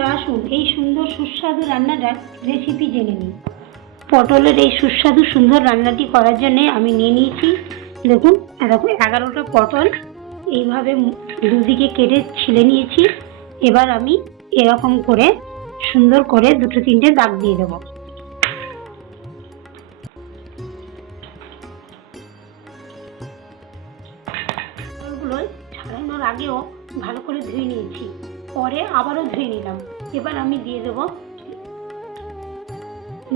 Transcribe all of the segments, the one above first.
বন্ধুরা আসুন এই সুন্দর সুস্বাদু রান্নাটার রেসিপি জেনে নিই। পটলের এই সুস্বাদু সুন্দর রান্নাটি করার জন্য আমি নিয়ে নিয়েছি, দেখুন এরকম 11টা পটল এইভাবে দুদিকে কেটে ছিলে নিয়েছি। এবার আমি এরকম করে সুন্দর করে দুটো তিনটে দাগ দিয়ে দেবো। পটলগুলো ছাড়ানোর আগেও ভালো করে ধুয়ে নিয়েছি, পরে আবারও ধুয়ে নিলাম। এবার আমি দিয়ে দেব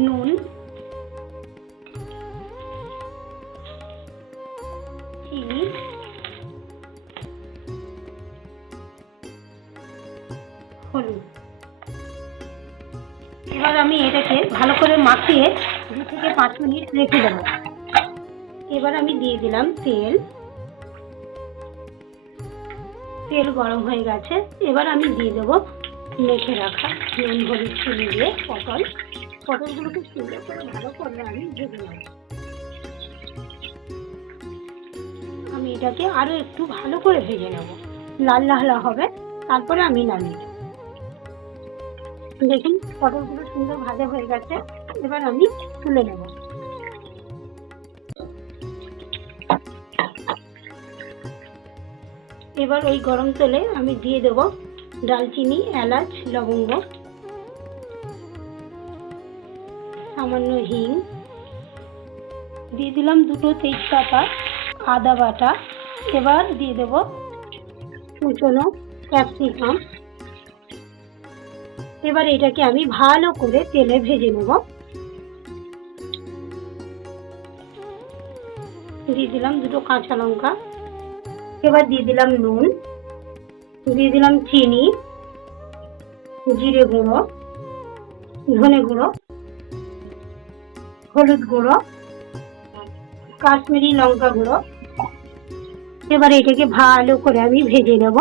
নুন, চিনি, হলুদ। এবার আমি এটাকে ভালো করে মাখিয়ে 2 থেকে 5 মিনিট রেখে দেবো। এবার আমি দিয়ে দিলাম তেল। তেল গরম হয়ে গেছে, এবার আমি দিয়ে দেবো মেখে রাখা নুন হলুদ চিনি দিয়ে পটলগুলোকে সুন্দর করে ভালো করে আমি ভেজে নেব। আমি এটাকে আরো একটু ভালো করে ভেজে নেব, লাল লাল হবে, তারপরে আমি নামিয়ে দেব। দেখুন পটলগুলো সুন্দর ভাজা হয়ে গেছে, এবার আমি তুলে নেব। এবার ওই গরম তেলে আমি দিয়ে দেব দারচিনি, এলাচ, লবঙ্গ, সামান্য হিং, দিয়ে দিলাম 2টো তেজপাতা, আদা বাটা। এবার দিয়ে দেব কুচনো ক্যাপসিকাম। এবার এটাকে আমি ভালো করে তেলে ভেজে নেব। দিয়ে দিলাম 2টো কাঁচা লঙ্কা। এবার দিয়ে দিলাম নুন, দিয়ে দিলাম চিনি, জিরে গুঁড়ো, ধনে গুঁড়ো, হলুদ গুঁড়ো, কাশ্মীরি লঙ্কা গুঁড়ো। এবার এটাকে ভালো করে আমি ভেজে নেব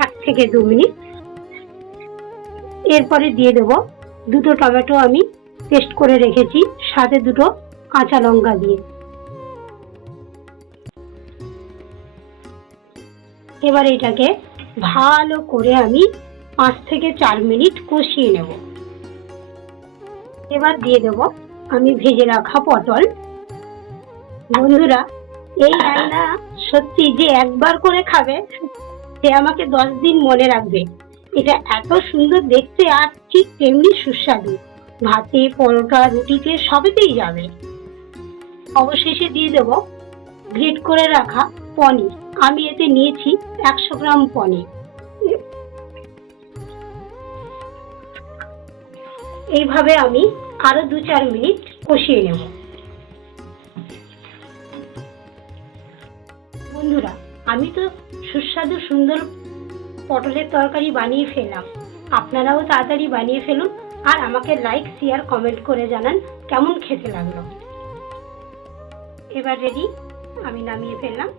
1 থেকে 2 মিনিট। এরপরে দিয়ে দেব 2টো টমেটো আমি পেস্ট করে রেখেছি, সাথে 2টো কাঁচা লঙ্কা দিয়ে। এবার এটাকে ভালো করে আমি 5 থেকে 4 মিনিট কষিয়ে নেব। এবার দিয়ে দেব আমি ভেজে রাখা পটল। বন্ধুরা এই রান্না সত্যি যে একবার করে খাবে সে আমাকে 10 দিন মনে রাখবে। এটা এত সুন্দর দেখতে আর ঠিক তেমনি সুস্বাদু, ভাতে, পরোটা, রুটিতে সবেতেই যাবে। অবশেষে দিয়ে দেব গ্রেট করে রাখা পনির। আমি এতে নিয়েছি 100 গ্রাম পনির। এইভাবে আমি আরো 2-4 মিনিট কষিয়ে নেব। বন্ধুরা আমি তো সুস্বাদু সুন্দর পটলের তরকারি বানিয়ে ফেললাম, আপনারাও তাড়াতাড়ি বানিয়ে ফেলুন আর আমাকে লাইক, শেয়ার, কমেন্ট করে জানান কেমন খেতে লাগলো। এবার রেডি, আমি নামিয়ে ফেললাম।